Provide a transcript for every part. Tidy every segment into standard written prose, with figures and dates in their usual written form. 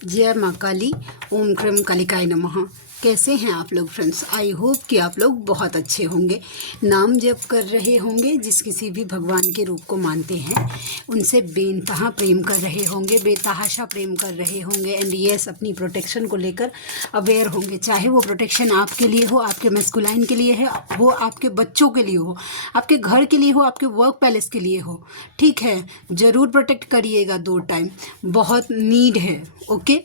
जय माँ काली। ओम क्रम कालिकाय नमः। कैसे हैं आप लोग फ्रेंड्स? आई होप कि आप लोग बहुत अच्छे होंगे, नाम जप कर रहे होंगे, जिस किसी भी भगवान के रूप को मानते हैं उनसे बेनतहा प्रेम कर रहे होंगे, बेतहाशा प्रेम कर रहे होंगे। एंड यस, अपनी प्रोटेक्शन को लेकर अवेयर होंगे, चाहे वो प्रोटेक्शन आपके लिए हो, आपके मैस्कुलाइन के लिए है हो, आपके बच्चों के लिए हो, आपके घर के लिए हो, आपके वर्क पैलेस के लिए हो। ठीक है, ज़रूर प्रोटेक्ट करिएगा, 2 टाइम बहुत नीड है। ओके,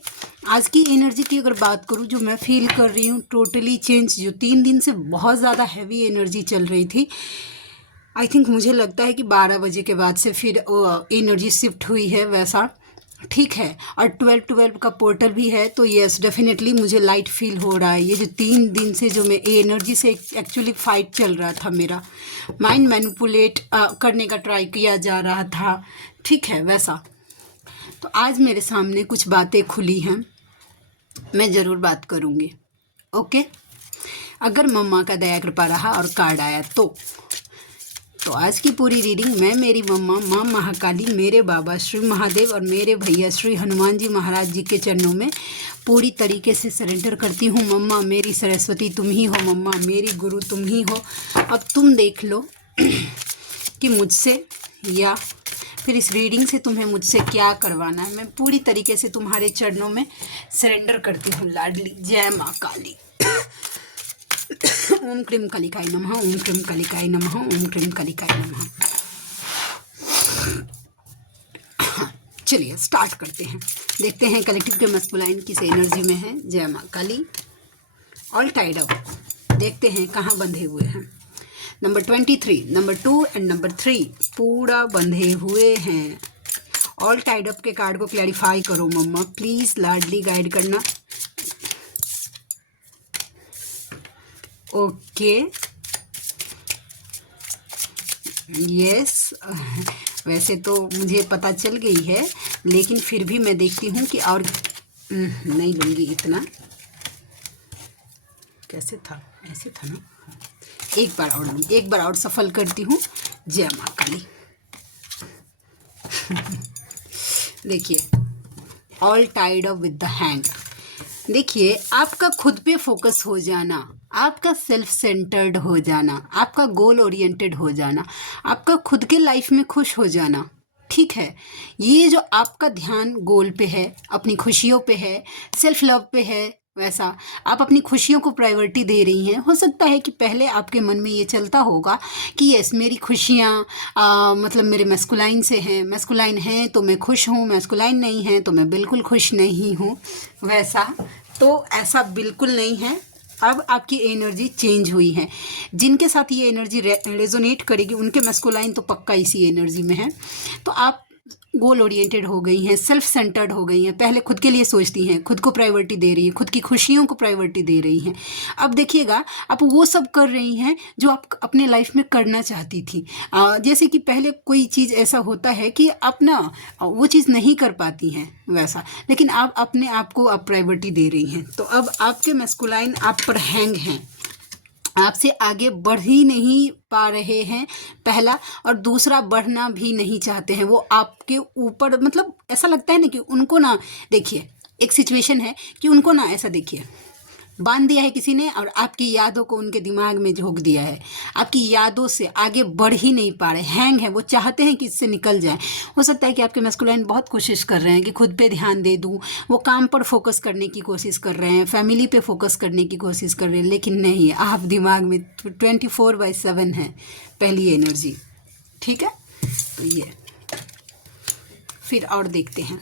आज की एनर्जी की अगर बात करूं, जो मैं फील कर रही हूँ टोटली चेंज। जो 3 दिन से बहुत ज़्यादा हैवी एनर्जी चल रही थी, आई थिंक मुझे लगता है कि 12 बजे के बाद से फिर एनर्जी शिफ्ट हुई है वैसा। ठीक है, और 12-12 का पोर्टल भी है, तो यस डेफिनेटली मुझे लाइट फील हो रहा है। ये जो 3 दिन से जो मैं एनर्जी से एक्चुअली फाइट चल रहा था, मेरा माइंड मैनिपुलेट करने का ट्राई किया जा रहा था, ठीक है वैसा। तो आज मेरे सामने कुछ बातें खुली हैं, मैं ज़रूर बात करूँगी। ओके, अगर मम्मा का दया कृपा रहा और कार्ड आया तो आज की पूरी रीडिंग मैं मेरी मम्मा माँ महाकाली, मेरे बाबा श्री महादेव और मेरे भैया श्री हनुमान जी महाराज जी के चरणों में पूरी तरीके से सरेंडर करती हूँ। मम्मा मेरी सरस्वती तुम ही हो, मम्मा मेरी गुरु तुम ही हो। अब तुम देख लो कि मुझसे या फिर इस रीडिंग से तुम्हें मुझसे क्या करवाना है। मैं पूरी तरीके से तुम्हारे चरणों में सरेंडर करती हूँ लाडली। जय माँ काली। ओम क्रीम कालिकाय नमः, ओम क्रीम कालिकाय नमः, ओम क्रीम कालिकाय नमः। चलिए स्टार्ट करते हैं, देखते हैं कलेक्टिव के मस्कुलाइन किस एनर्जी में है। जय माँ काली। ऑल टाइड अप, देखते हैं कहाँ बंधे हुए हैं। नंबर 23, नंबर 2 एंड नंबर 3 पूरा बंधे हुए हैं। ऑल टाइड अप के कार्ड को क्लैरिफाई करो मम्मा प्लीज, लाडली गाइड करना। ओके यस, वैसे तो मुझे पता चल गई है, लेकिन फिर भी मैं देखती हूँ कि और नहीं लूँगी इतना। कैसे था, ऐसे था ना। एक बार और लूँगी, एक बार और सफल करती हूँ। जय माँ काली। देखिए, all tied up with the hand. देखिए, आपका खुद पे फोकस हो जाना, आपका सेल्फ सेंटर्ड हो जाना, आपका गोल ओरिएंटेड हो जाना, आपका खुद के लाइफ में खुश हो जाना, ठीक है। ये जो आपका ध्यान गोल पे है, अपनी खुशियों पे है, सेल्फ लव पे है, वैसा आप अपनी खुशियों को प्रायोरिटी दे रही हैं। हो सकता है कि पहले आपके मन में ये चलता होगा कि यस मेरी खुशियाँ मतलब मेरे मैस्कुलाइन से हैं, मैस्कुलाइन हैं तो मैं खुश हूँ, मैस्कुलाइन नहीं है तो मैं बिल्कुल खुश नहीं हूँ, वैसा। तो ऐसा बिल्कुल नहीं है। अब आपकी एनर्जी चेंज हुई है। जिनके साथ ये एनर्जी रेजोनेट करेगी उनके मैस्कुलाइन तो पक्का इसी एनर्जी में है। तो आप गोल ओरिएंटेड हो गई हैं, सेल्फ सेंटर्ड हो गई हैं, पहले खुद के लिए सोचती हैं, खुद को प्रायोरिटी दे रही हैं, खुद की खुशियों को प्रायोरिटी दे रही हैं। अब देखिएगा, आप वो सब कर रही हैं जो आप अपने लाइफ में करना चाहती थी। जैसे कि पहले कोई चीज़ ऐसा होता है कि आप ना वो चीज़ नहीं कर पाती हैं वैसा, लेकिन आप अपने आप को आप प्रायोरिटी दे रही हैं। तो अब आपके मैस्कुलाइन आप पर हैंग हैं, आपसे आगे बढ़ ही नहीं पा रहे हैं, पहला, और दूसरा बढ़ना भी नहीं चाहते हैं। वो आपके ऊपर, मतलब ऐसा लगता है ना कि उनको ना, देखिए एक सिचुएशन है कि उनको ना ऐसा, देखिए बांध दिया है किसी ने और आपकी यादों को उनके दिमाग में झोंक दिया है। आपकी यादों से आगे बढ़ ही नहीं पा रहे, हैंग है, वो चाहते हैं कि इससे निकल जाए। हो सकता है कि आपके मैस्कुलाइन बहुत कोशिश कर रहे हैं कि खुद पे ध्यान दे दूँ, वो काम पर फोकस करने की कोशिश कर रहे हैं, फैमिली पे फोकस करने की कोशिश कर रहे हैं, लेकिन नहीं, आप दिमाग में 24/7 है पहली एनर्जी, ठीक है। तो ये फिर और देखते हैं।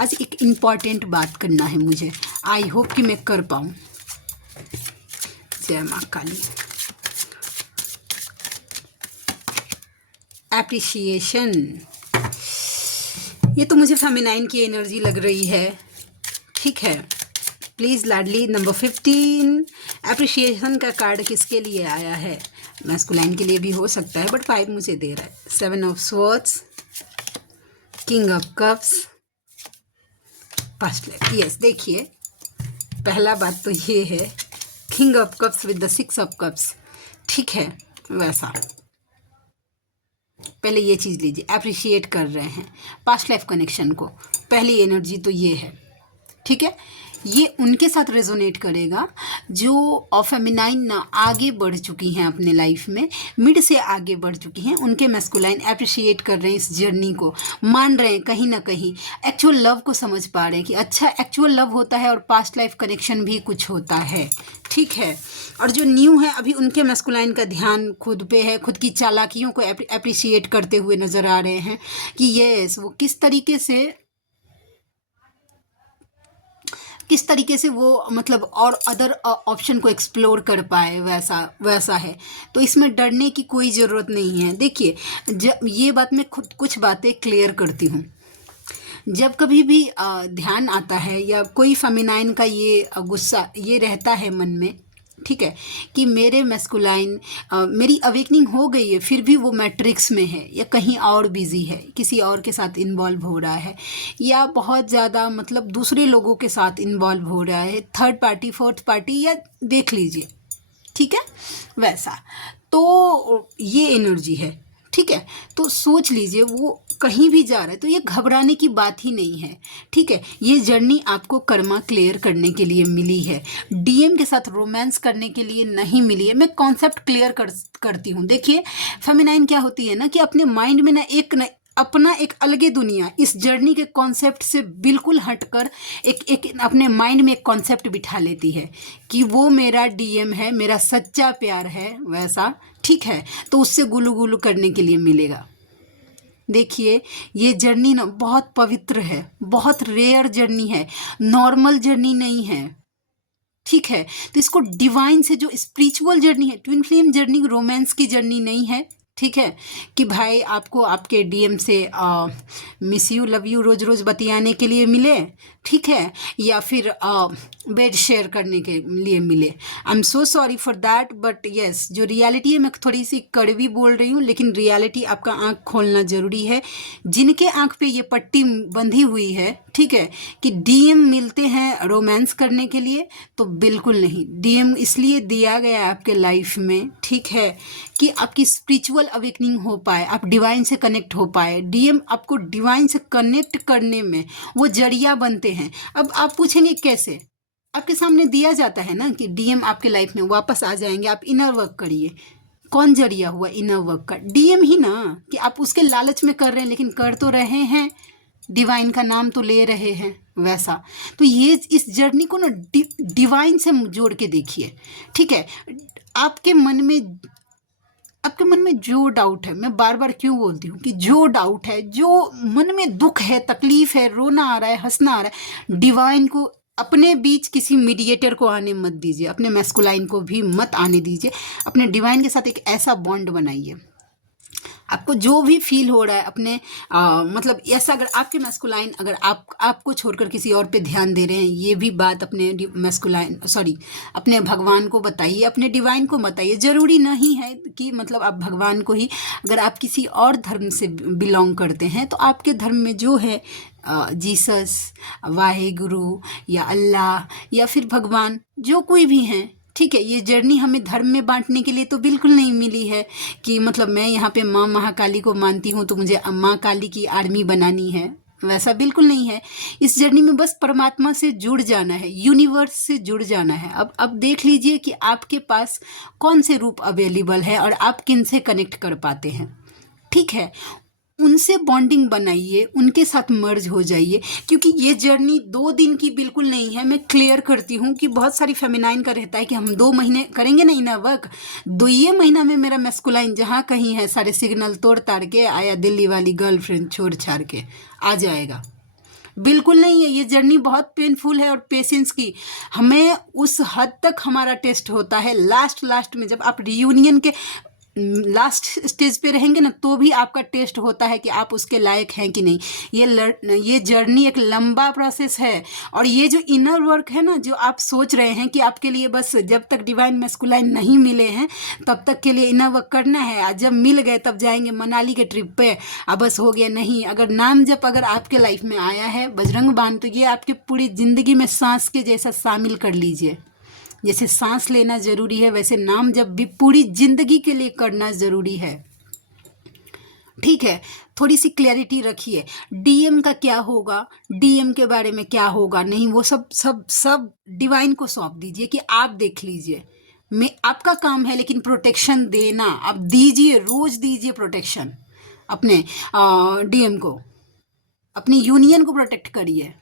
आज एक इम्पॉर्टेंट बात करना है मुझे, आई होप कि मैं कर पाऊँ। जय माँ काली। एप्रिशिएशन, ये तो मुझे फेमिनाइन की एनर्जी लग रही है, ठीक है। Please Ladli. नंबर 15 एप्रिशिएशन का कार्ड किसके लिए आया है? मैस्कुलाइन के लिए भी हो सकता है, बट 5 मुझे दे रहा है। 7 of swords, king of cups, first leg. Yes, देखिए पहला बात तो ये है, king of cups with the 6 of cups, ठीक है वैसा। पहले ये चीज़ लीजिए, अप्रिशिएट कर रहे हैं पास्ट लाइफ कनेक्शन को, पहली एनर्जी तो ये है। ठीक है, ये उनके साथ रेजोनेट करेगा जो फेमिनाइन ना आगे बढ़ चुकी हैं अपने लाइफ में, मिड से आगे बढ़ चुकी हैं। उनके मैस्कुलाइन अप्रिशिएट कर रहे हैं इस जर्नी को, मान रहे हैं कहीं ना कहीं, एक्चुअल लव को समझ पा रहे हैं कि अच्छा एक्चुअल लव होता है और पास्ट लाइफ कनेक्शन भी कुछ होता है। ठीक है, और जो न्यू है अभी उनके मैस्कुलाइन का ध्यान खुद पे है, खुद की चालाकियों को अप्रिशिएट करते हुए नज़र आ रहे हैं कि यस वो किस तरीके से वो मतलब और अदर ऑप्शन को एक्सप्लोर कर पाए, वैसा वैसा है। तो इसमें डरने की कोई ज़रूरत नहीं है। देखिए, जब ये बात मैं खुद कुछ बातें क्लियर करती हूँ, जब कभी भी ध्यान आता है या कोई फेमिनाइन का ये गुस्सा ये रहता है मन में, ठीक है, कि मेरे मैस्कुलाइन मेरी अवेकनिंग हो गई है फिर भी वो मैट्रिक्स में है या कहीं और बिजी है, किसी और के साथ इन्वॉल्व हो रहा है या बहुत ज़्यादा मतलब दूसरे लोगों के साथ इन्वॉल्व हो रहा है, थर्ड पार्टी फोर्थ पार्टी या देख लीजिए, ठीक है, वैसा। तो ये एनर्जी है, ठीक है। तो सोच लीजिए वो कहीं भी जा रहा है तो ये घबराने की बात ही नहीं है, ठीक है। ये जर्नी आपको कर्मा क्लियर करने के लिए मिली है, डीएम के साथ रोमांस करने के लिए नहीं मिली है। मैं कॉन्सेप्ट क्लियर करती हूँ। देखिए, फेमिनाइन क्या होती है ना कि अपने माइंड में ना अपना एक अलग ही दुनिया, इस जर्नी के कॉन्सेप्ट से बिल्कुल हटकर एक अपने माइंड में एक कॉन्सेप्ट बिठा लेती है कि वो मेरा डीएम है, मेरा सच्चा प्यार है, वैसा, ठीक है। तो उससे गुलू गुलू करने के लिए मिलेगा। देखिए, ये जर्नी ना बहुत पवित्र है, बहुत रेयर जर्नी है, नॉर्मल जर्नी नहीं है, ठीक है। तो इसको डिवाइन से जो स्पिरिचुअल जर्नी है, ट्विन फ्लेम जर्नी रोमांस की जर्नी नहीं है, ठीक है, कि भाई आपको आपके डीएम से मिस यू लव यू रोज रोज बतियाने के लिए मिले, ठीक है, या फिर बेड शेयर करने के लिए मिले। I am so sorry for that, but yes, जो रियलिटी है, मैं थोड़ी सी कड़वी बोल रही हूँ लेकिन रियलिटी आपका आंख खोलना ज़रूरी है। जिनके आंख पे ये पट्टी बंधी हुई है, ठीक है, कि डीएम मिलते हैं रोमांस करने के लिए, तो बिल्कुल नहीं। डीएम इसलिए दिया गया है आपके लाइफ में, ठीक है, कि आपकी स्पिरिचुअल अवेकनिंग हो पाए, आप डिवाइन से कनेक्ट हो पाए। डीएम आपको डिवाइन से कनेक्ट करने में वो जरिया बनते हैं। अब आप पूछेंगे कैसे, आपके सामने दिया जाता है ना कि डीएम आपके लाइफ में वापस आ जाएंगे, आप इनर वर्क करिए। कौन जरिया हुआ इनर वर्क का? डीएम ही ना, कि आप उसके लालच में कर रहे हैं लेकिन कर तो रहे हैं, डिवाइन का नाम तो ले रहे हैं, वैसा। तो ये इस जर्नी को ना डिवाइन से जोड़ के देखिए, ठीक है। आपके मन में जो डाउट है, मैं बार बार क्यों बोलती हूँ कि जो डाउट है, जो मन में दुख है, तकलीफ है, रोना आ रहा है, हंसना आ रहा है, डिवाइन को अपने बीच किसी मीडिएटर को आने मत दीजिए, अपने मैस्कुलाइन को भी मत आने दीजिए। अपने डिवाइन के साथ एक ऐसा बॉन्ड बनाइए, आपको जो भी फील हो रहा है अपने मतलब ऐसा, अगर आपके मैस्कुलाइन अगर आपको छोड़कर किसी और पे ध्यान दे रहे हैं, ये भी बात अपने अपने भगवान को बताइए, अपने डिवाइन को बताइए। ज़रूरी नहीं है कि मतलब आप भगवान को ही, अगर आप किसी और धर्म से बिलोंग करते हैं तो आपके धर्म में जो है जीसस, वाहेगुरु या अल्लाह या फिर भगवान, जो कोई भी हैं, ठीक है। ये जर्नी हमें धर्म में बांटने के लिए तो बिल्कुल नहीं मिली है कि मतलब मैं यहाँ पे माँ महाकाली को मानती हूँ तो मुझे माँ काली की आर्मी बनानी है, वैसा बिल्कुल नहीं है। इस जर्नी में बस परमात्मा से जुड़ जाना है, यूनिवर्स से जुड़ जाना है। अब देख लीजिए कि आपके पास कौन से रूप अवेलेबल है और आप किन से कनेक्ट कर पाते हैं, ठीक है। उनसे बॉन्डिंग बनाइए, उनके साथ मर्ज हो जाइए, क्योंकि ये जर्नी 2 दिन की बिल्कुल नहीं है। मैं क्लियर करती हूँ कि बहुत सारी फेमिनाइन का रहता है कि हम 2 महीने करेंगे ना इनर वर्क, 2 महीना में मेरा मैस्कुलाइन जहाँ कहीं है सारे सिग्नल तोड़ ताड़ के आया, दिल्ली वाली गर्लफ्रेंड छोड़ छाड़ के आ जाएगा। बिल्कुल नहीं है, ये जर्नी बहुत पेनफुल है और पेशेंस की हमें उस हद तक हमारा टेस्ट होता है। लास्ट में जब आप रियूनियन के लास्ट स्टेज पे रहेंगे ना, तो भी आपका टेस्ट होता है कि आप उसके लायक हैं कि नहीं। ये जर्नी एक लंबा प्रोसेस है, और ये जो इनर वर्क है ना, जो आप सोच रहे हैं कि आपके लिए बस जब तक डिवाइन मैस्कुलाइन नहीं मिले हैं तब तक के लिए इनर वर्क करना है, आज जब मिल गए तब जाएंगे मनाली के ट्रिप पे, अब बस हो गया। नहीं, अगर नाम जब अगर आपके लाइफ में आया है बजरंग बाण, तो ये आपकी पूरी ज़िंदगी में सांस के जैसा शामिल कर लीजिए। जैसे सांस लेना ज़रूरी है, वैसे नाम जब भी पूरी ज़िंदगी के लिए करना ज़रूरी है, ठीक है, थोड़ी सी क्लैरिटी रखिए। डीएम का क्या होगा, डीएम के बारे में क्या होगा, नहीं वो सब सब सब डिवाइन को सौंप दीजिए कि आप देख लीजिए। मैं आपका काम है लेकिन प्रोटेक्शन देना आप दीजिए, रोज दीजिए प्रोटेक्शन अपने डीएम को, अपनी यूनियन को प्रोटेक्ट करिए।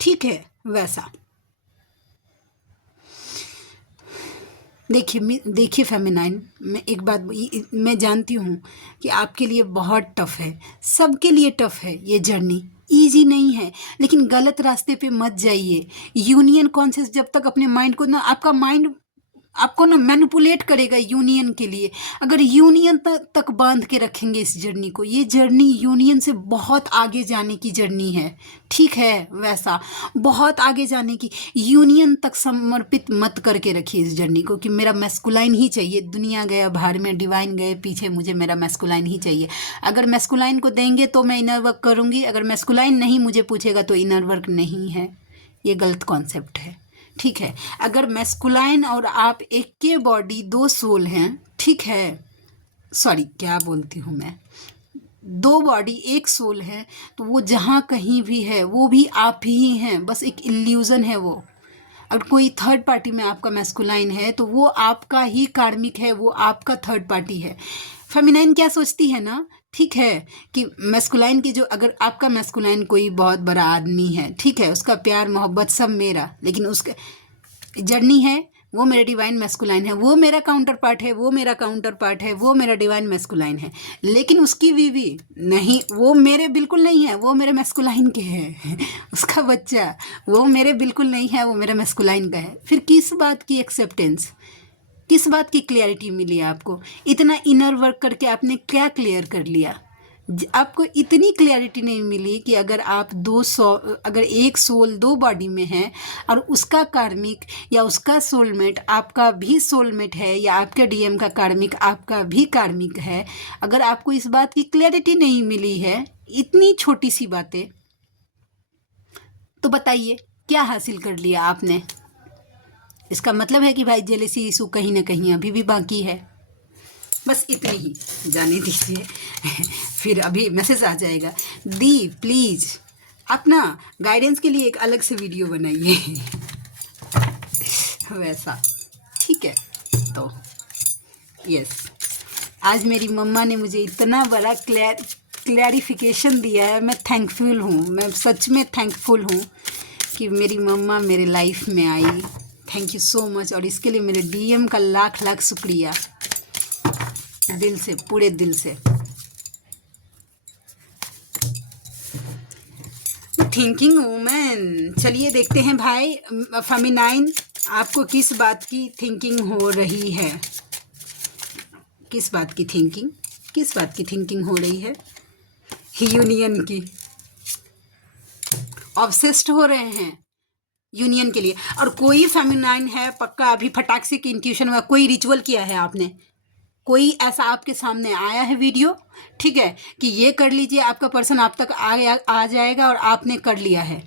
ठीक है, वैसा देखिए फेमिनाइन, मैं एक बात मैं जानती हूँ कि आपके लिए बहुत टफ है, सबके लिए टफ है, ये जर्नी इजी नहीं है, लेकिन गलत रास्ते पे मत जाइए। यूनियन कॉन्शियस जब तक अपने माइंड को ना, आपका माइंड आपको ना मैनिपुलेट करेगा यूनियन के लिए। अगर यूनियन तक बांध के रखेंगे इस जर्नी को, ये जर्नी यूनियन से बहुत आगे जाने की जर्नी है। ठीक है, वैसा बहुत आगे जाने की, यूनियन तक समर्पित मत करके रखिए इस जर्नी को कि मेरा मैस्कुलाइन ही चाहिए। दुनिया गया बाहर में, डिवाइन गए पीछे, मुझे मेरा मैस्कुलाइन ही चाहिए। अगर मैस्कुलाइन को देंगे तो मैं इनर वर्क करूँगी, अगर मैस्कुलाइन नहीं मुझे पूछेगा तो इनर वर्क नहीं है। ये गलत कॉन्सेप्ट है। ठीक है, अगर मैस्कुलाइन और आप एक के बॉडी दो सोल हैं, ठीक है, सॉरी क्या बोलती हूँ मैं, दो बॉडी एक सोल है, तो वो जहाँ कहीं भी है वो भी आप ही हैं, बस एक इल्यूज़न है वो। अगर कोई थर्ड पार्टी में आपका मैस्कुलाइन है तो वो आपका ही कार्मिक है, वो आपका थर्ड पार्टी है। फेमिनाइन क्या सोचती है ना, ठीक है, कि मैस्कुलाइन की जो, अगर आपका मैस्कुलाइन कोई बहुत बड़ा आदमी है, ठीक है, उसका प्यार मोहब्बत सब मेरा, लेकिन उसके जर्नी है वो मेरा डिवाइन मैस्कुलाइन है, वो मेरा काउंटर पार्ट है, वो मेरा काउंटर पार्ट है, वो मेरा डिवाइन मैस्कुलाइन है, लेकिन उसकी बीवी नहीं, वो मेरे बिल्कुल नहीं है, वो मेरे मैस्कुलाइन के है। उसका बच्चा वो मेरे बिल्कुल नहीं है, वो मेरा मैस्कुलाइन का है। फिर किस बात की एक्सेप्टेंस, किस बात की क्लियरिटी मिली आपको? इतना इनर वर्क करके आपने क्या क्लियर कर लिया? आपको इतनी क्लियरिटी नहीं मिली कि अगर आप अगर एक सोल दो बॉडी में है और उसका कार्मिक या उसका सोलमेट आपका भी सोलमेट है, या आपके डीएम का कार्मिक आपका भी कार्मिक है, अगर आपको इस बात की क्लियरिटी नहीं मिली है, इतनी छोटी सी बातें, तो बताइए क्या हासिल कर लिया आपने? इसका मतलब है कि भाई जेलेसी इशू कहीं ना कहीं अभी भी बाकी है। बस इतनी ही जाने दीजिए। फिर अभी मैसेज आ जाएगा, दी प्लीज़ अपना गाइडेंस के लिए एक अलग से वीडियो बनाइए। वैसा ठीक है। तो यस, आज मेरी मम्मा ने मुझे इतना बड़ा क्लैरिफिकेशन दिया है, मैं थैंकफुल हूँ, मैं सच में थैंकफुल हूँ कि मेरी मम्मा मेरे लाइफ में आई। Thank you so much. और इसके लिए मेरे डीएम का लाख लाख शुक्रिया, दिल से, पूरे दिल से। थिंकिंग वुमेन, चलिए देखते हैं भाई फेमिनाइन आपको किस बात की थिंकिंग हो रही है, किस बात की थिंकिंग, किस बात की थिंकिंग हो रही है? यूनियन की, ऑब्सेस्ड हो रहे हैं यूनियन के लिए। और कोई फेमिनाइन है पक्का अभी फटाक से की इंट्यूशन हुआ, कोई रिचुअल किया है आपने, कोई ऐसा आपके सामने आया है वीडियो, ठीक है, कि ये कर लीजिए आपका पर्सन आप तक आ जाएगा और आपने कर लिया है।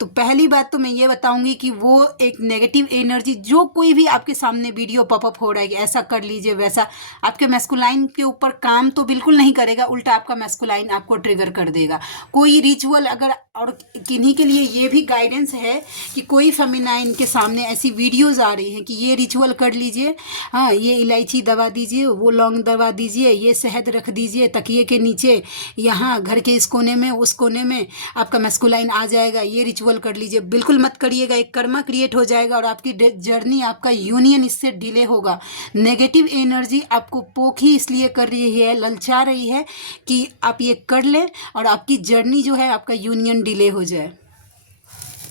तो पहली बात तो मैं ये बताऊंगी कि वो एक नेगेटिव एनर्जी, जो कोई भी आपके सामने वीडियो पॉपअप हो रहा है कि ऐसा कर लीजिए वैसा, आपके मैस्कुलाइन के ऊपर काम तो बिल्कुल नहीं करेगा, उल्टा आपका मैस्कुलाइन आपको ट्रिगर कर देगा। कोई रिचुअल अगर, और किन्हीं के लिए ये भी गाइडेंस है कि कोई फेमिनाइन के सामने ऐसी वीडियोज़ आ रही हैं कि ये रिचुअल कर लीजिए, हाँ ये इलायची दबा दीजिए, वो लौंग दबा दीजिए, ये शहद रख दीजिए तकिए के नीचे, यहाँ घर के इस कोने में उस कोने में, आपका मैस्कुलाइन आ जाएगा, ये रिचुअल कर लीजिए। बिल्कुल मत करिएगा, एक कर्मा क्रिएट हो जाएगा और आपकी जर्नी, आपका यूनियन इससे डिले होगा। नेगेटिव एनर्जी आपको पोक ही इसलिए कर रही है, ललचा रही है कि आप ये कर लें और आपकी जर्नी जो है, आपका यूनियन डिले हो जाए।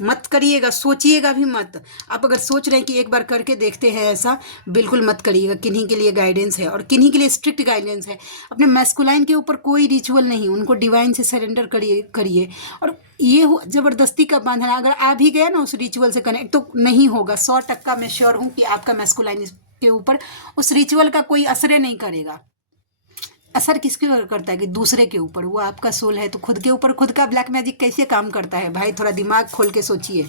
मत करिएगा, सोचिएगा भी मत। आप अगर सोच रहे हैं कि एक बार करके देखते हैं ऐसा, बिल्कुल मत करिएगा। किन्हीं के लिए गाइडेंस है और किन्हीं के लिए स्ट्रिक्ट गाइडेंस है। अपने मैस्कुलाइन के ऊपर कोई रिचुअल नहीं, उनको डिवाइन से सरेंडर करिए। और ये ज़बरदस्ती का बांधना, अगर आ भी गया ना उस रिचुअल से कनेक्ट, तो नहीं होगा। 100% मैं श्योर हूँ कि आपका मैस्कुलाइन के ऊपर उस रिचुअल का कोई असर नहीं करेगा। असर किसके ऊपर करता है? कि दूसरे के ऊपर। वो आपका सोल है तो खुद के ऊपर खुद का ब्लैक मैजिक कैसे काम करता है भाई? थोड़ा दिमाग खोल के सोचिए।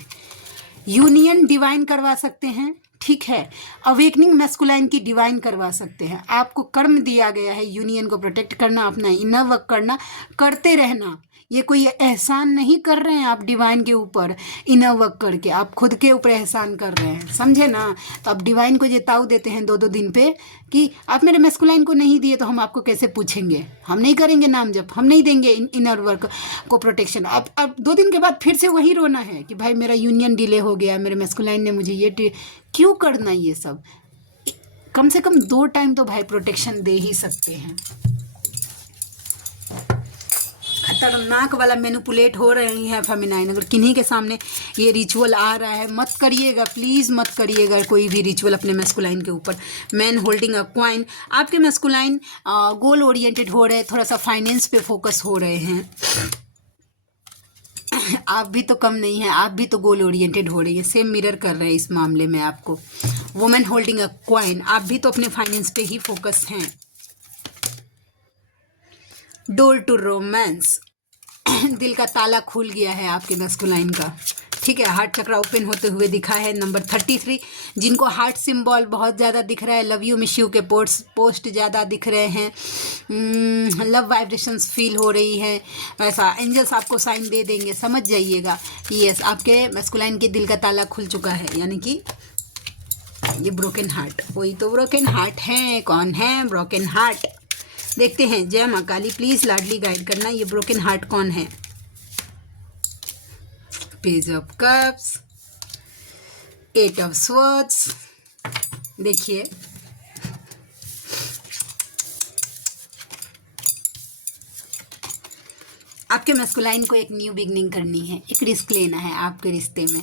यूनियन डिवाइन करवा सकते हैं, ठीक है। अवेकनिंग मैस्कुलाइन की डिवाइन करवा सकते हैं। आपको कर्म दिया गया है यूनियन को प्रोटेक्ट करना, अपना इनर वर्क करना, करते रहना। ये कोई एहसान नहीं कर रहे हैं आप डिवाइन के ऊपर इनर वर्क करके, आप खुद के ऊपर एहसान कर रहे हैं, समझे ना। तो आप डिवाइन को ये ताव देते हैं 2-2 दिन पे कि आप मेरे मैस्कुलाइन को नहीं दिए तो हम आपको कैसे पूछेंगे, हम नहीं करेंगे नाम जप, हम नहीं देंगे इनर वर्क को प्रोटेक्शन। अब 2 दिन के बाद फिर से वही रोना है कि भाई मेरा यूनियन डिले हो गया, मेरे मैस्कुलाइन ने मुझे ये क्यों करना ये सब। कम से कम 2 टाइम तो भाई प्रोटेक्शन दे ही सकते हैं। खतरनाक वाला मैनिपुलेट हो रही है फेमिनाइन। अगर किन्हीं के सामने ये रिचुअल आ रहा है मत करिएगा, प्लीज़ मत करिएगा कोई भी रिचुअल अपने मैस्कुलाइन के ऊपर। मैन होल्डिंग अ क्वाइन, आपके मैस्कुलाइन गोल ओरिएंटेड हो रहे हैं, थोड़ा सा फाइनेंस पे फोकस हो रहे हैं। आप भी तो कम नहीं है, आप भी तो गोल ओरिएंटेड हो रही है, सेम मिरर कर रहे हैं इस मामले में आपको। वुमेन होल्डिंग अ क्वाइन, आप भी तो अपने फाइनेंस पे ही फोकस हैं। डोर टू रोमांस, दिल का ताला खुल गया है आपके मैस्कुलाइन का, ठीक है। हार्ट चक्रा ओपन होते हुए दिखा है। नंबर 33, जिनको हार्ट सिंबल बहुत ज़्यादा दिख रहा है, लव यू मिस यू के पोस्ट ज़्यादा दिख रहे हैं, लव वाइब्रेशंस फील हो रही है, ऐसा एंजल्स आपको साइन दे देंगे, समझ जाइएगा कि यस आपके मैस्कुलाइन के दिल का ताला खुल चुका है। यानी कि ये ब्रोकन हार्ट, कोई तो ब्रोकन हार्ट है, कौन है ब्रोकन हार्ट देखते हैं। जय माँ काली, प्लीज़ लाडली गाइड करना, ये ब्रोकन हार्ट कौन है। Page of cups, 8 of swords, देखिए आपके मैस्कुलाइन को एक न्यू बिगनिंग करनी है, एक रिस्क लेना है आपके रिश्ते में,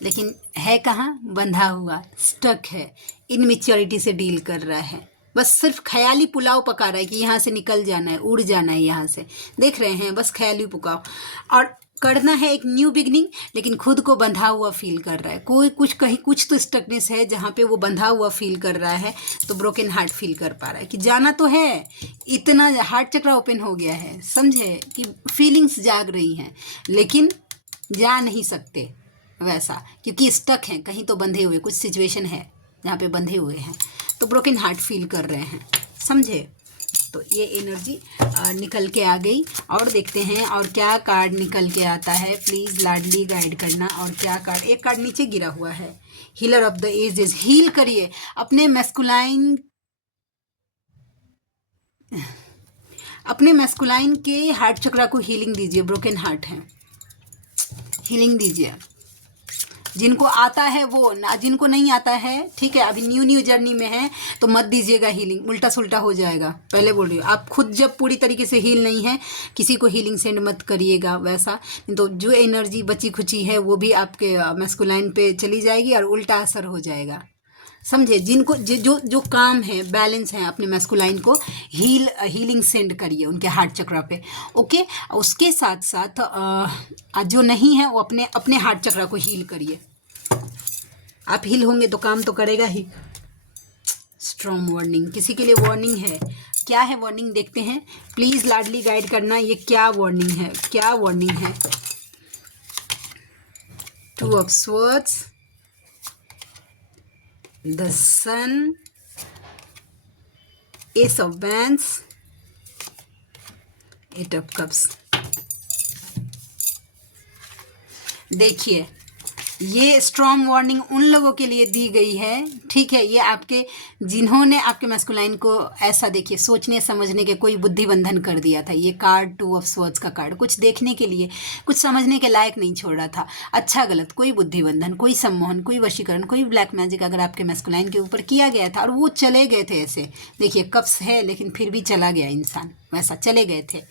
लेकिन है कहाँ, बंधा हुआ, स्टक है, इनमेच्योरिटी से डील कर रहा है, बस सिर्फ ख्याली पुलाव पका रहा है कि यहाँ से निकल जाना है, उड़ जाना है यहाँ से, देख रहे हैं, बस ख्याली पुलाव। और करना है एक न्यू बिगनिंग, लेकिन खुद को बंधा हुआ फील कर रहा है, कोई कुछ कहीं कुछ तो स्टकनेस है जहाँ पे वो बंधा हुआ फील कर रहा है, तो ब्रोकन हार्ट फील कर पा रहा है कि जाना तो है, इतना हार्ट चक्रा ओपन हो गया है, समझे कि फीलिंग्स जाग रही हैं, लेकिन जा नहीं सकते वैसा, क्योंकि स्टक हैं, कहीं तो बंधे हुए, कुछ सिचुएशन है जहाँ पे बंधे हुए हैं, तो ब्रोकन हार्ट फील कर रहे हैं, समझे। तो ये एनर्जी निकल के आ गई, और देखते हैं और क्या कार्ड निकल के आता है, प्लीज़ लाडली गाइड करना। और क्या कार्ड, एक कार्ड नीचे गिरा हुआ है, healer of the ages, heal करिए अपने मैस्कुलाइन के हार्ट चक्रा को हीलिंग दीजिए, ब्रोकन हार्ट है, हीलिंग दीजिए। जिनको आता है वो, जिनको नहीं आता है, ठीक है, अभी न्यू जर्नी में है तो मत दीजिएगा हीलिंग, उल्टा सुल्टा हो जाएगा, पहले बोल रही हूँ। आप खुद जब पूरी तरीके से हील नहीं है, किसी को हीलिंग सेंड मत करिएगा वैसा, तो जो एनर्जी बची खुची है वो भी आपके मैस्कुलाइन पे चली जाएगी और उल्टा असर हो जाएगा, समझे। जिनको जो जो काम है, बैलेंस है, अपने मैस्कुलाइन को हीलिंग सेंड करिए उनके हार्ट चक्रा पे, ओके। उसके साथ साथ जो नहीं है वो अपने हार्ट चक्रा को हील करिए। आप हील होंगे तो काम तो करेगा ही। स्ट्रॉन्ग वार्निंग, किसी के लिए वार्निंग है, क्या है वार्निंग देखते हैं, प्लीज़ लाडली गाइड करना, ये क्या वार्निंग है, क्या वार्निंग है। 2 of swords, the sun, ace of wands, 8 of cups. देखिए ये स्ट्रॉन्ग वार्निंग उन लोगों के लिए दी गई है, ठीक है, ये आपके जिन्होंने आपके मैस्कुलाइन को ऐसा देखिए सोचने समझने के कोई बुद्धिबंधन कर दिया था। ये कार्ड 2 ऑफ स्वॉर्ड्स का कार्ड कुछ देखने के लिए, कुछ समझने के लायक नहीं छोड़ रहा था, अच्छा गलत कोई बुद्धिबंधन, कोई सम्मोहन, कोई वशीकरण, कोई ब्लैक मैजिक अगर आपके मैस्कुलाइन के ऊपर किया गया था और वो चले गए थे ऐसे, देखिए कप्स है लेकिन फिर भी चला गया इंसान, वैसा चले गए थे।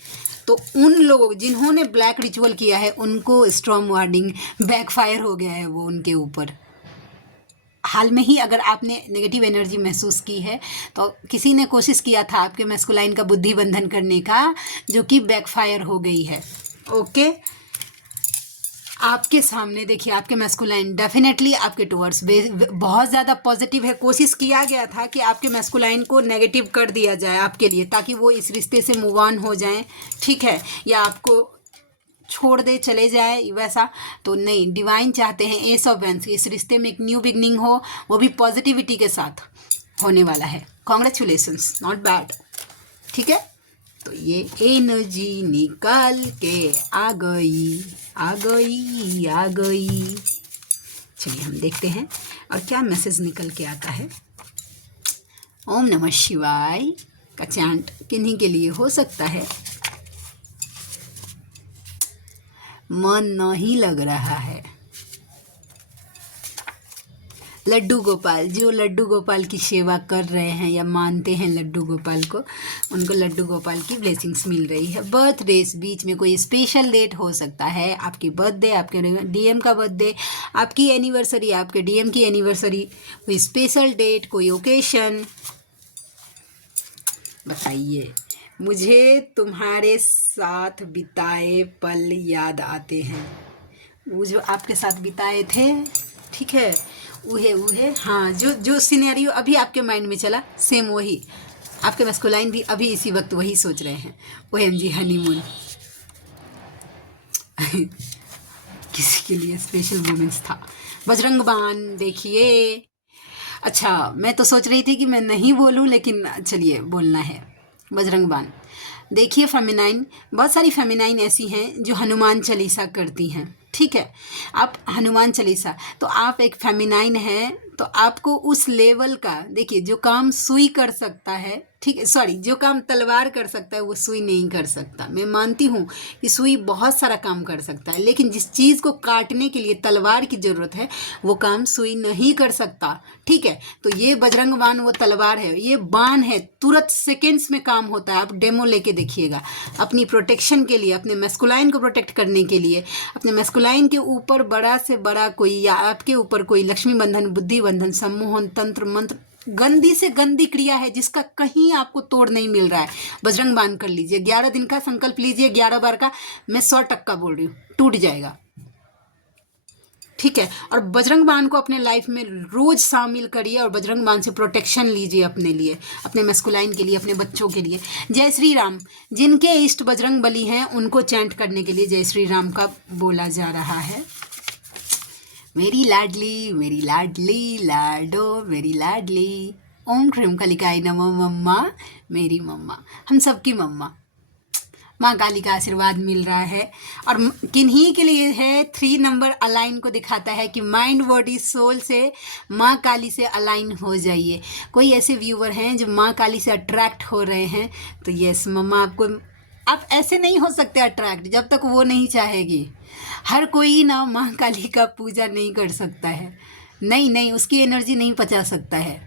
तो उन लोगों जिन्होंने ब्लैक रिचुअल किया है उनको स्ट्रॉन्ग वार्निंग, बैकफायर हो गया है वो उनके ऊपर। हाल में ही अगर आपने नेगेटिव एनर्जी महसूस की है तो किसी ने कोशिश किया था आपके मैस्कुलाइन का बुद्धि बंधन करने का, जो कि बैकफायर हो गई है, ओके। आपके सामने देखिए आपके मैस्कुलाइन डेफिनेटली आपके टुवर्ड्स बहुत ज़्यादा पॉजिटिव है। कोशिश किया गया था कि आपके मैस्कुलाइन को नेगेटिव कर दिया जाए आपके लिए, ताकि वो इस रिश्ते से मूव ऑन हो जाएं, ठीक है, या आपको छोड़ दे चले जाए वैसा तो नहीं, डिवाइन चाहते हैं एस ऑफ वैंस, इस रिश्ते में एक न्यू बिगनिंग हो, वो भी पॉजिटिविटी के साथ होने वाला है। Congratulations, not bad. ठीक है, तो ये एनर्जी निकाल के आ गई आ गई आ गई। चलिए हम देखते हैं और क्या मैसेज निकल के आता है। ओम नमः शिवाय का चैंट किन्हीं के लिए हो सकता है। मन नहीं लग रहा है। लड्डू गोपाल, जो लड्डू गोपाल की सेवा कर रहे हैं या मानते हैं लड्डू गोपाल को, उनको लड्डू गोपाल की ब्लेसिंग्स मिल रही है। बर्थडेज, बीच में कोई स्पेशल डेट हो सकता है, आपकी बर्थडे, आपके डीएम का बर्थडे, आपकी एनिवर्सरी, आपके डीएम की एनिवर्सरी, कोई स्पेशल डेट, कोई ओकेशन। बताइए, मुझे तुम्हारे साथ बिताए पल याद आते हैं। वो जो आपके साथ बिताए थे, ठीक है, उहे हाँ, जो जो सिनेरियो अभी आपके माइंड में चला, सेम वही आपके मस्कुलाइन भी अभी इसी वक्त वही सोच रहे हैं। OMG हनीमून किसी के लिए स्पेशल मोमेंट्स था। बजरंग बाण देखिए। अच्छा, मैं तो सोच रही थी कि मैं नहीं बोलूं, लेकिन चलिए बोलना है। बजरंग बाण देखिए, फेमिनाइन, बहुत सारी फेमिनाइन ऐसी हैं जो हनुमान चालीसा करती हैं। ठीक है, आप हनुमान चालीसा, तो आप एक फेमिनाइन हैं, तो आपको उस लेवल का, देखिए, जो काम सुई कर सकता है, ठीक है, सॉरी, जो काम तलवार कर सकता है वो सुई नहीं कर सकता। मैं मानती हूँ कि सुई बहुत सारा काम कर सकता है, लेकिन जिस चीज़ को काटने के लिए तलवार की ज़रूरत है वो काम सुई नहीं कर सकता। ठीक है, तो ये बजरंग बाण वो तलवार है, ये बाण है, तुरंत सेकेंड्स में काम होता है। आप डेमो लेके देखिएगा, अपनी प्रोटेक्शन के लिए, अपने मैस्कुलाइन को प्रोटेक्ट करने के लिए, अपने मैस्कुलाइन के ऊपर बड़ा से बड़ा कोई, या आपके ऊपर कोई लक्ष्मी बंधन, बुद्धि बंधन, सम्मोहन, तंत्र मंत्र, गंदी से गंदी क्रिया है जिसका कहीं आपको तोड़ नहीं मिल रहा है, बजरंग बाण कर लीजिए। 11 दिन का संकल्प लीजिए, 11 बार का, मैं 100% बोल रही हूँ, टूट जाएगा। ठीक है, और बजरंग बाण को अपने लाइफ में रोज शामिल करिए और बजरंग बाण से प्रोटेक्शन लीजिए अपने लिए, अपने मैस्कुलाइन के लिए, अपने बच्चों के लिए। जय श्री राम, जिनके इष्ट बजरंग बली हैं उनको चैंट करने के लिए जय श्री राम का बोला जा रहा है। मेरी लाडली लाडो मेरी लाडली, ओम क्रीम कलिकाई नमो मम्मा, मेरी मम्मा, हम सबकी मम्मा। माँ काली का आशीर्वाद मिल रहा है। और किन्हीं के लिए है, 3 नंबर अलाइन को दिखाता है कि माइंड बॉडी सोल से माँ काली से अलाइन हो जाइए। कोई ऐसे व्यूवर हैं जो माँ काली से अट्रैक्ट हो रहे हैं, तो यस मम्मा, आपको, आप ऐसे नहीं हो सकते अट्रैक्ट जब तक वो नहीं चाहेगी। हर कोई ना माँ काली का पूजा नहीं कर सकता है, नहीं, उसकी एनर्जी नहीं पचा सकता है।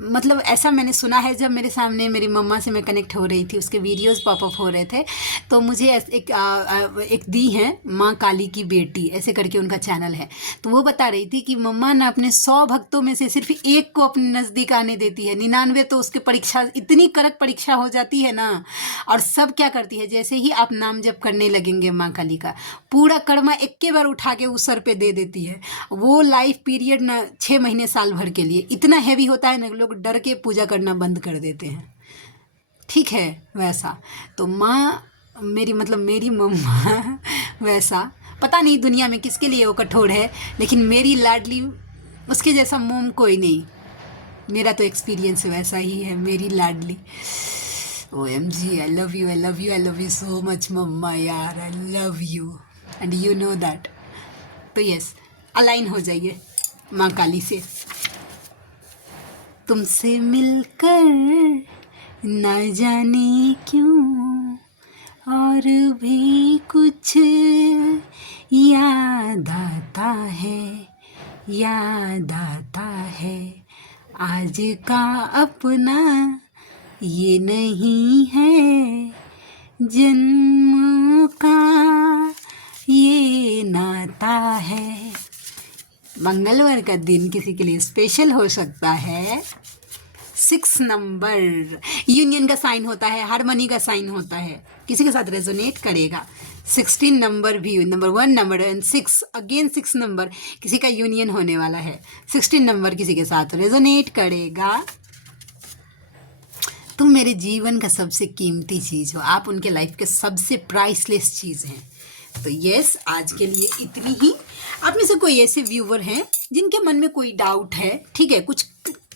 मतलब ऐसा मैंने सुना है, जब मेरे सामने मेरी मम्मा से मैं कनेक्ट हो रही थी, उसके वीडियोस पॉपअप हो रहे थे, तो मुझे एक दी है माँ काली की बेटी, ऐसे करके उनका चैनल है, तो वो बता रही थी कि मम्मा ना अपने 100 भक्तों में से सिर्फ एक को अपने नज़दीक आने देती है, 99 तो उसके परीक्षा, इतनी कड़क परीक्षा हो जाती है ना। और सब क्या करती है, जैसे ही आप नाम जप करने लगेंगे माँ काली का, पूरा कर्मा एक के बार उठा के उस सर पे दे देती है। वो लाइफ पीरियड ना 6 महीने साल भर के लिए इतना हैवी होता है ना, लोग डर के पूजा करना बंद कर देते हैं। ठीक है, वैसा तो माँ मेरी, मतलब मेरी मम्मा वैसा, पता नहीं दुनिया में किसके लिए वो कठोर है, लेकिन मेरी लाडली, उसके जैसा मोम कोई नहीं। मेरा तो एक्सपीरियंस वैसा ही है, मेरी लाडली। OMG, I love you, I love you, I love you so much मम्मा यार, I love you and you know that. तो यस, अलाइन हो जाइए माँ काली से। तुमसे मिलकर ना जाने क्यों और भी कुछ याद आता है, याद आता है। आज का अपना ये नहीं है, जन्म का ये नाता है। मंगलवार का दिन किसी के लिए स्पेशल हो सकता है। 6 नंबर यूनियन का साइन होता है, हार्मनी का साइन होता है, किसी के साथ रेजोनेट करेगा। 16 नंबर भी, number 1 number and 6 again 6 number, किसी का यूनियन होने वाला है। 16 नंबर किसी के साथ रेजोनेट करेगा। तुम मेरे जीवन का सबसे कीमती चीज़ हो, आप उनके लाइफ के सबसे प्राइसलेस चीज़ हैं। तो यस, आज के लिए इतनी ही। आप में से कोई ऐसे व्यूवर हैं जिनके मन में कोई डाउट है, ठीक है, कुछ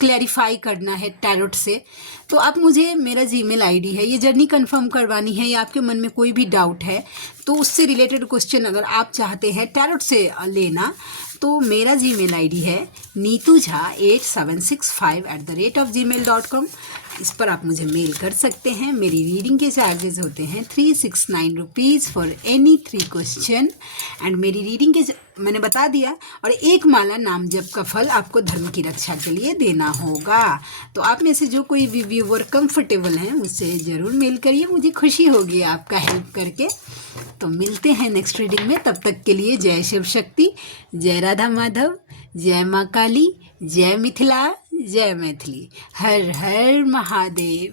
क्लैरिफाई करना है टैरोट से, तो आप मुझे, मेरा जीमेल आईडी है, ये जर्नी कंफर्म करवानी है या आपके मन में कोई भी डाउट है तो उससे रिलेटेड क्वेश्चन अगर आप चाहते हैं टैरोट से लेना, तो मेरा जीमेल आईडी है neetujha8765@gmail.com। इस पर आप मुझे मेल कर सकते हैं। मेरी रीडिंग के चार्जेस होते हैं 369 rupees for any 3 question. And मेरी रीडिंग के मैंने बता दिया। और एक माला नाम जप का फल आपको धर्म की रक्षा के लिए देना होगा। तो आप में से जो कोई भी व्यूअर कंफर्टेबल हैं मुझसे ज़रूर मेल करिए, मुझे खुशी होगी आपका हेल्प करके। तो मिलते हैं नेक्स्ट रीडिंग में, तब तक के लिए जय शिव शक्ति, जय राधा माधव, जय माँ काली, जय मिथिला, जय मैथिली, हर हर महादेव।